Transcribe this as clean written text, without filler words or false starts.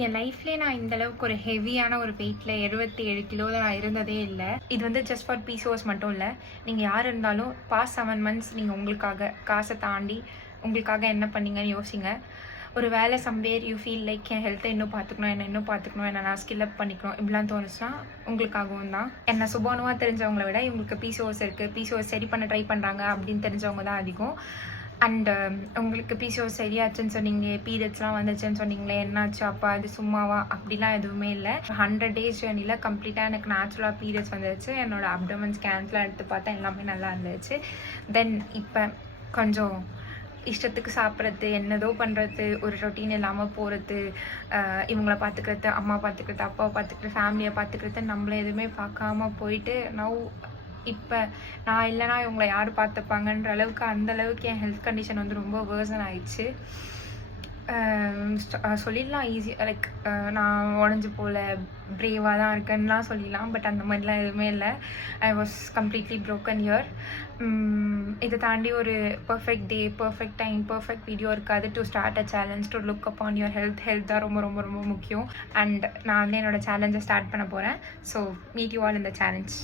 என் லைஃப்லேயே நான் இந்த அளவுக்கு ஒரு ஹெவியான ஒரு வெயிட்டில் 77 கிலோவில் நான் இருந்ததே இல்லை. இது வந்து ஜஸ்ட் ஃபார் பிசிஓஎஸ் மட்டும் இல்லை. நீங்கள் யார் இருந்தாலும் பாஸ்ட் 7 மந்த்ஸ் நீங்கள் உங்களுக்காக காசை தாண்டி உங்களுக்காக என்ன பண்ணீங்கன்னு யோசிங்க. ஒரு வேலை சம்வேர் யூ ஃபீல் லைக் என் ஹெல்த்தை இன்னும் பார்த்துக்கணும், என்னை இன்னும் பார்த்துக்கணும், என்ன நான் ஸ்கில் அப் பண்ணிக்கணும், இப்படிலாம் தோணுச்சுன்னா உங்களுக்காகவும் தான். என்னை சுபானுவாக தெரிஞ்சவங்கள விட இவங்களுக்கு பிசிஓஎஸ் இருக்குது, பிசிஓஎஸ் சரி பண்ண ட்ரை பண்ணுறாங்க அப்படின்னு தெரிஞ்சவங்க தான் அதிகம். அண்ட் உங்களுக்கு பிசிஓஎஸ் சரியாச்சுன்னு சொன்னீங்க, பீரியட்ஸ்லாம் வந்துச்சுன்னு சொன்னீங்களே, என்னாச்சு அப்போ அது சும்மாவா? அப்படிலாம் எதுவுமே இல்லை. 100 days ஜேர்னியில் கம்ப்ளீட்டாக எனக்கு நேச்சுரலாக பீரியட்ஸ் வந்துருச்சு. என்னோடய அப்டமன் ஸ்கேன்ஸ்லாம் எடுத்து பார்த்தா எல்லாமே நல்லா இருந்துச்சு. தென் இப்போ கொஞ்சம் இஷ்டத்துக்கு சாப்பிட்றது, என்னதோ பண்ணுறது, ஒரு ரொட்டீன் இல்லாமல் போகிறது, இவங்கள பார்த்துக்கிறது, அம்மா பார்த்துக்கிறது, அப்பாவை பார்த்துக்கிறது, ஃபேமிலியை பார்த்துக்கிறது, நம்மளை எதுவுமே பார்க்காம போயிட்டு நவ் இப்போ நான் இல்லைனா இவங்களை யார் பார்த்துப்பாங்கன்ற அளவுக்கு அந்தளவுக்கு என் ஹெல்த் கண்டிஷன் வந்து ரொம்ப வேர்சன் ஆயிடுச்சு. சொல்லிடலாம் ஈஸி லைக் நான் உடஞ்சி போல் பிரேவாக தான் இருக்கேன்னுலாம் சொல்லிடலாம். பட் அந்த மாதிரிலாம் எதுவுமே இல்லை. I was completely broken year. இதை தாண்டி ஒரு பர்ஃபெக்ட் டே, பர்ஃபெக்ட் டைம், பர்ஃபெக்ட் வீடியோ இருக்காது. To start a challenge, to look up on your health தான் ரொம்ப ரொம்ப ரொம்ப முக்கியம். அண்ட் நான் வந்து என்னோடய சேலஞ்சை ஸ்டார்ட் பண்ண போகிறேன். ஸோ மீட் யூ ஆல் இந்த சேலஞ்ச்.